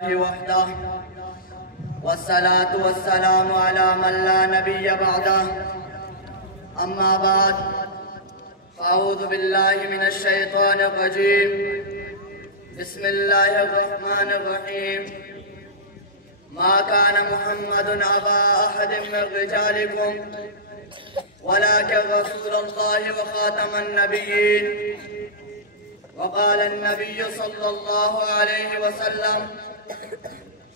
وحده والصلاة والسلام على من لا نبي بعده أما بعد فأعوذ بالله من الشيطان الرجيم بسم الله الرحمن الرحيم ما كان محمد أبا أحد من رجالكم ولكن رسول الله وخاتم النبيين وقال النبي صلى الله عليه وسلم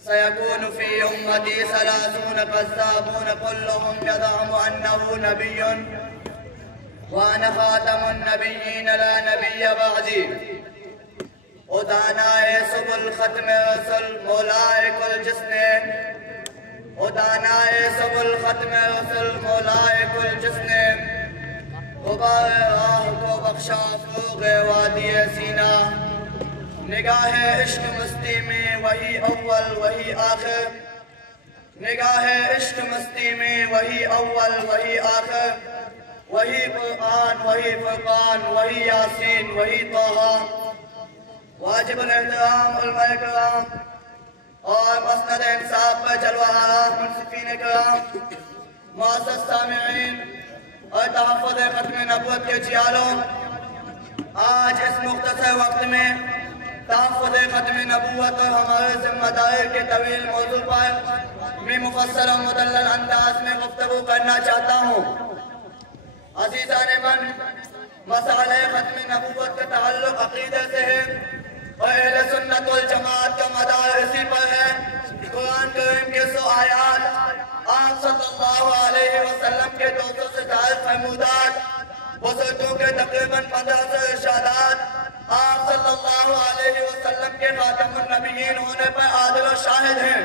سيكون في أمتي 30 كذابون كلهم يزعم أنه نبي وأنا خاتم النبيين لا نبي بعدي ودانائے سبل ختم رسل مولائے کل جس نے ودانائے سبل ختم رسل مولائے کل جس نے غبار راہ کو بخشا فروغ وادی سینہ نگاہ عشق مستی میں وہی اول وہی آخر نگاہ عشق مستی میں وہی اول وہی آخر وہی قرآن وہی فرقان وہی یاسین وہی طٰہٰ واجب الاحترام علماء کرام اور مسند انصاف پر جلوہ آراف منصفین کرام معزز سامعین اور تحفظ ختم نبوت کے جیالوں آج اس مختصر وقت میں تحفظ ختم نبوت اور ہمارے ذمہ داری کے طویل موضوع پر میں مفصل و مدلل انداز میں گفتگو کرنا چاہتا ہوں عزیزان من مسئلہ ختم نبوت کا تعلق عقیدہ سے ہے اور اہل سنت والجماعت کا مدار اسی پر ہے قرآن کریم کے 100 آیات آپ صلی اللہ علیہ وسلم کے 200 سے زائد فرمودات بزرگوں کے تقریباً 1500 ارشادات آپ صلی اللہ علیہ وسلم کے خاتم النبیین ہونے پر عادل و شاہد ہیں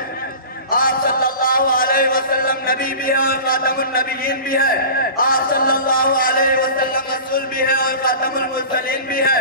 آپ صلی اللہ علیہ وسلم نبی بھی ہے اور خاتم النبیین بھی ہے آپ صلی اللہ علیہ وسلم رسول بھی ہے اور خاتم المرسلین بھی ہے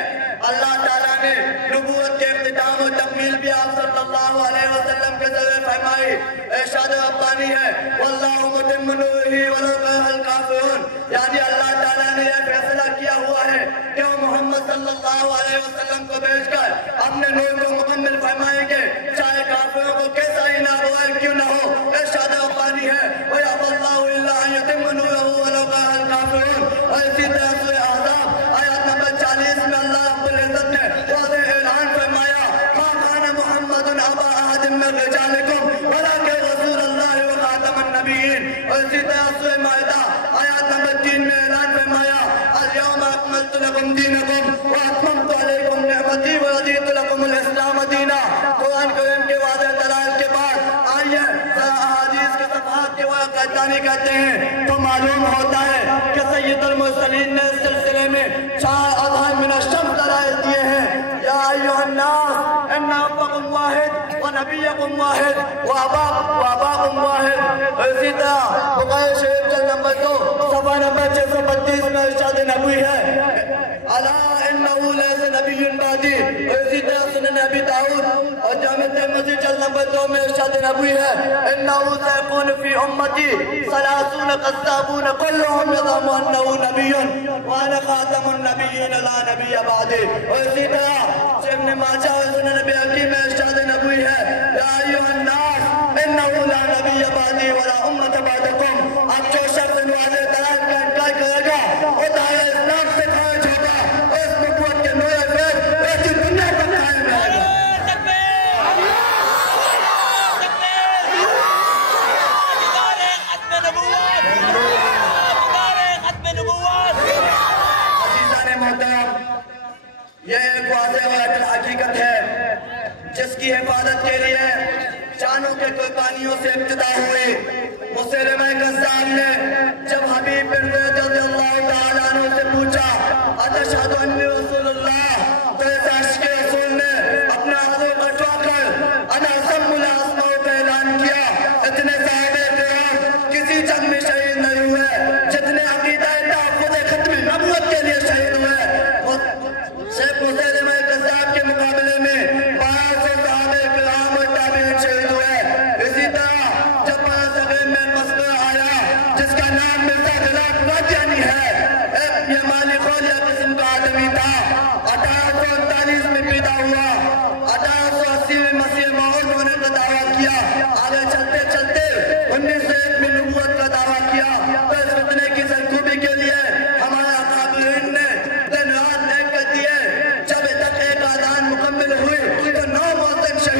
اللہ تعالیٰ نے نبوت کے اختتام و تکمیل بھی آپ صلی اللہ علیہ وسلم کے ذریعے فرمائی ارشاد ربانی ہے واللہ متم نورہ ولو کرہ الکافرون یعنی اللہ تعالیٰ نے یہ فیصلہ کیا ہوا ہے کہ وہ محمد صلی اللہ علیہ وسلم کو بھیج کر اپنے نور کو مکمل فرمائیں گے چاہے کافروں کو کیسا ہی نہ ہوا کیوں نہ ہو ارشاد ربانی ہے وَيَعْبَ اللَّهُ إِلَّا أَن يُتِمَّ نُورَهُ وَلَوْ كَرِهَ الْكَافِرُونَ اور اسی طرح سورہ احزاب آیات نمبر 40 میں اللہ رب العزت نے واضح اعلان فرمایا مَا كَانَ مُحَمَّدٌ أَبَا أَحَدٍ مِّن رِّجَالِكُمْ وَلَٰكِنَّ رَسُولَ اللَّهِ وَخَاتَمَ النَّبِيِّينَ اور اسی طرح سورہ مائدہ آیات نمبر 3 میں اعلان فرمایا الْيَوْمَ أَكْمَلْتُ لَكُمْ دِينَكُمْ وَأَتْمَمْتُ عَلَيْكُمْ نِعْمَتِي وَرَضِيتُ لَكُمُ الْإِسْلَامَ دِينًا قرآن کریم کے واضح دلائل کے بعد آئیے احادیث کے صفحات کے وہ قدانی کہتے ہیں تو معلوم ہوتا ہے کہ سید المرسلین نے اس سلسلے میں 4 اضحاء من الشمس دلائل دیے ہیں یا ایوہ الناس ان ربکم واحد ونبیکم واحد واباکم واحد اسی طرح بخاری شریف جلد نمبر 2 صفحہ نمبر 632 میں ارشاد نبوی ہے الا انہو لیس نبی بعدی اسی طرح سنن ابی داؤد اور جامع ترمذی جلد نمبر 2 میں ارشاد نبوی ہے انہو سیکون فی امتی 30 کذابون کلہم یزعم انہ نبی وانا خاتم النبیین لا نبی بعدی اور اسی طرح ابن ماجہ اور سنن بیہقی میں ارشاد نبوی ہے یا ایھا الناس انہ لا نبی بعدی ولا امت بعدکم اب جو شخص واضح دلائل کا انکار کرے گا وہ دائرہ اسلام سے خارج ہوگا اور اس نبوت کے نور فیض ایسی دنیا پر قائم رہے گا یہ ایک واضح و حقیقت ہے جس کی حفاظت کے لیے جانوں کے قربانیوں سے ابتدا ہوئی مسلمہ کذاب نے جب حبیب بن رضی اللہ تعالیٰ عنہ سے پوچھا اتشہد انی رسول اللہ تو اس عشق رسول نے اپنا عضو کٹوا کر انا سم لا اسماء کا اعلان کیا اتنے صحابہ کرام کسی جنگ میں شہید نہیں ہوئے جتنے عقیدہ تحفظ ختم نبوت کے لیے شہید ہوئے شیخ مسلمہ کذاب کے مقابلے میں 1200 صحابہ کرام اور تابعین شہید ہوئے اسی طرح جب صغیر میں مسئلہ آیا جس کا نام مرزا غلام قادیانی ہے ایک یہ مالی خولیہ قسم کا آدمی تھا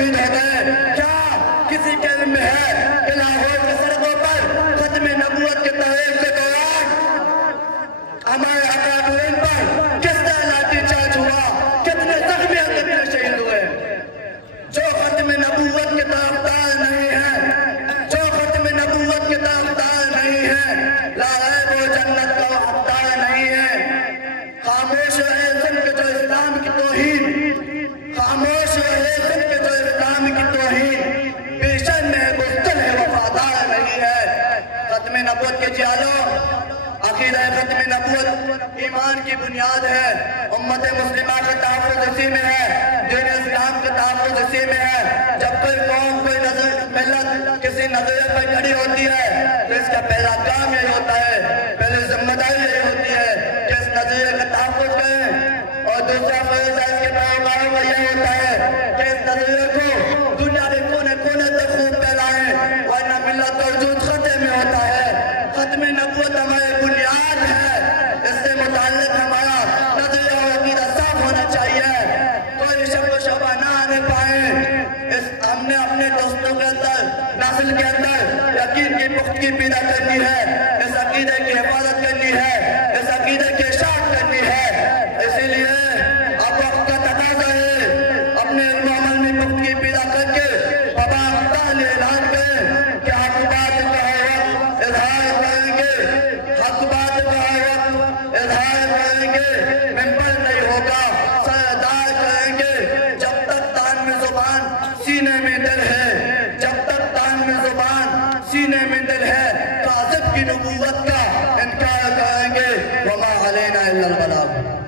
شہید ہو گئے. کیا کسی کے علم میں ہے کہ لاہور کی سڑکوں پر ختم نبوت کے تحریک کے دوران ہمارے اکابرین پر کس طرح لاٹھی چارج ہوا, کتنے زخمی اور کتنے شہید ہوئے؟ جو ختم نبوت کے طرفدار نہیں ہے, جو ختم نبوت کے طرفدار نہیں ہے, لا ریب وہ جنت کا حقدار نہیں ہے. خاموش رہے سن کے جو اسلام کی توہین, خاموش رہے سن کے جو اسلام کی توہین, پیشن میں گفتن ہے وفادار نہیں ہے. ختم نبوت کے جیالوں, عقیدہ ختم نبوت ایمان کی بنیاد ہے. امت مسلمہ کا تحفظ اسی میں ہے, دین اسلام کا تحفظ اسی میں ہے. جب کوئی قوم, کوئی ملت کسی نظریے پر کھڑی ہوتی ہے تو اس کا پہلا کام یہی ہوتا ہے, پہلے ذمہ داری یہی ہوتی ہے کہ اس نظریے کا تحفظ کریں, اور دوسرا فریضہ اس کے پیروکاروں کا یہی ہوتا ہے کہ اس نظریے کو دنیا کے کونے کونے تک خوب پھیلائیں, ورنہ ملت اور وجود خطرے میں ہوتا ہے. ختم نبوت ہماری بنیاد ہے, اس سے متعلق ہمارا نظریہ اور عقیدہ صاف ہونا چاہیے. کوئی شک و شبہ نہ آنے پائے. ہم نے اپنے دوستوں کے اندر, نسل کے اندر یقین کی پختگی پیدا کرنی ہے, اس عقیدے کی حفاظت کرنی ہے, اس عقیدے کی اشاعت کرنی ہے. اسی لیے اب وقت کا تقاضا ہے اپنے علم و عمل میں پختگی پیدا کر کے پابند اعلان کریں کہ حق بات کا ہر وقت اظہار کریں گے, حق بات کا ہر وقت اظہار کریں گے. ممبر نہیں ہوگا, سردار کریں گے. جب تک تان میں زبان سینے میں دل ہے, جب تک تان میں زبان سینے میں دل ہے, کاذب کی نبوت کا انکار کریں گے. وما علینا الا البلاغ.